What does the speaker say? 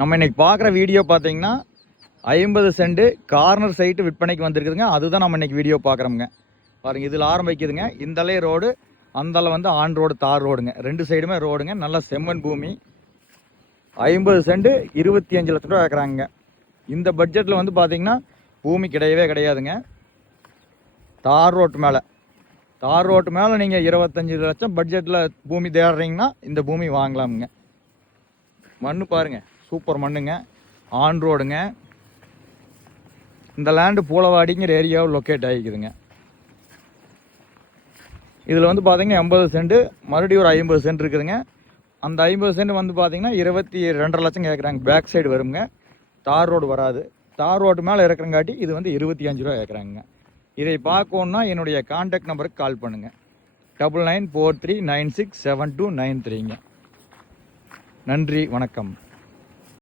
நம்ம இன்னைக்கு பார்க்குற வீடியோ பார்த்தீங்கன்னா ஐம்பது சென்ட் கார்னர் சைட்டு விற்பனைக்கு வந்திருக்குதுங்க. அதுதான் நம்ம இன்னைக்கு வீடியோ பார்க்குறோமுங்க. பாருங்கள் இதில் ஆரம்பிக்குதுங்க. இந்தலே ரோடு அந்தளவு வந்து ஆன் ரோடு தார் ரோடுங்க ரெண்டு சைடுமே ரோடுங்க நல்ல செம்மண் பூமி. ஐம்பது சென்ட் இருபத்தி அஞ்சு லட்ச ரூபா கேட்குறாங்க இந்த பட்ஜெட்டில் வந்து பார்த்தீங்கன்னா பூமி கிடையவே கிடையாதுங்க. தார் ரோட்டு மேலே. தார் ரோட்டு மேலே நீங்கள் இருபத்தஞ்சி லட்சம் பட்ஜெட்டில் பூமி தேடுறீங்கன்னா இந்த பூமி வாங்கலாமுங்க. மண்ணு பாருங்க. சூப்பர் மண்ணுங்க. ஆன் ரோடுங்க. இந்த லேண்டு பூலவாடிங்கிற ஏரியாவில் லொக்கேட் ஆகிக்குதுங்க. இதில் வந்து பார்த்தீங்கன்னா எண்பது சென்ட் மறுபடியும் ஒரு ஐம்பது சென்ட் இருக்குதுங்க. அந்த ஐம்பது சென்ட் வந்து பார்த்தீங்கன்னா இருபத்தி ரெண்டரை லட்சம் கேட்குறாங்க பேக் சைடு வருங்க. தார் ரோடு வராது. தார் ரோடு மேலே இருக்கிறங்காட்டி இது வந்து இருபத்தி அஞ்சு ரூபா கேட்குறாங்க இதை பார்க்கணுன்னா என்னுடைய காண்டாக்ட் நம்பருக்கு கால் பண்ணுங்கள் double nine four three nine six seven two nine த்ரீங்க நன்றி வணக்கம்.